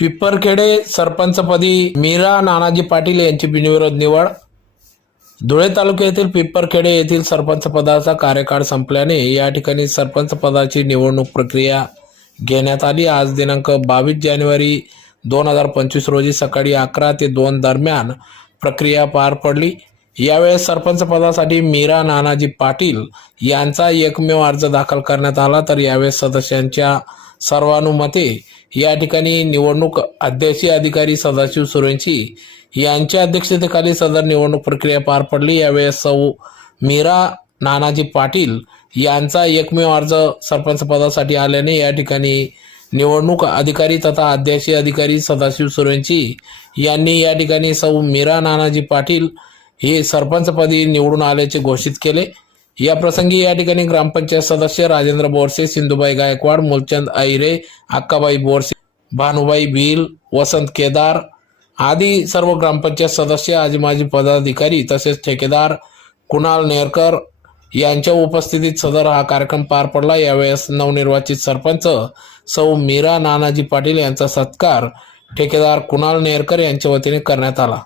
पिप्परखेडे सरपंचपदी मीरा नानाजी पाटील यांची बिनविरोध निवड. धुळे तालुक्यातील पिप्परखेडे येथील सरपंच पदाचा कार्यकाळ संपल्याने या ठिकाणी सरपंच पदाची निवडणूक प्रक्रिया घेण्यात आली. आज दिनांक बावीस जानेवारी दोन हजार पंचवीस रोजी सकाळी अकरा ते दोन दरम्यान प्रक्रिया पार पडली. यावेळेस सरपंच पदासाठी मीरा नानाजी पाटील यांचा एकमेव अर्ज दाखल करण्यात आला. तर यावेळेस सदस्यांच्या सर्वानुमते या ठिकाणी निवडणूक अध्यक्षीय अधिकारी सदाशिव सुरेंची यांच्या अध्यक्षतेखाली सदर निवडणूक प्रक्रिया पार पडली. यावेळेस सौ मीरा नानाजी पाटील यांचा एकमेव अर्ज सरपंच पदासाठी आल्याने या ठिकाणी निवडणूक अधिकारी तथा अध्यक्षीय अधिकारी सदाशिव सुरेंची यांनी या ठिकाणी सौ मीरा नानाजी पाटील हे सरपंचपदी निवडून आल्याचे घोषित केले. या प्रसंगी या ठिकाणी ग्रामपंचायत सदस्य राजेंद्र बोरसे सिंधुबाई गायकवाड मूलचंद ऐरे अक्काबाई बोरसे भानुबाई भील वसंत केदार आदी सर्व ग्रामपंचायत सदस्य आजी माजी पदाधिकारी तसेच ठेकेदार कुणाल नेरकर यांच्या उपस्थितीत सदर हा कार्यक्रम पार पडला. यावेळेस नवनिर्वाचित सरपंच सौ मीरा नानाजी पाटील यांचा सत्कार ठेकेदार कुणाल नेरकर यांच्या वतीने करण्यात आला.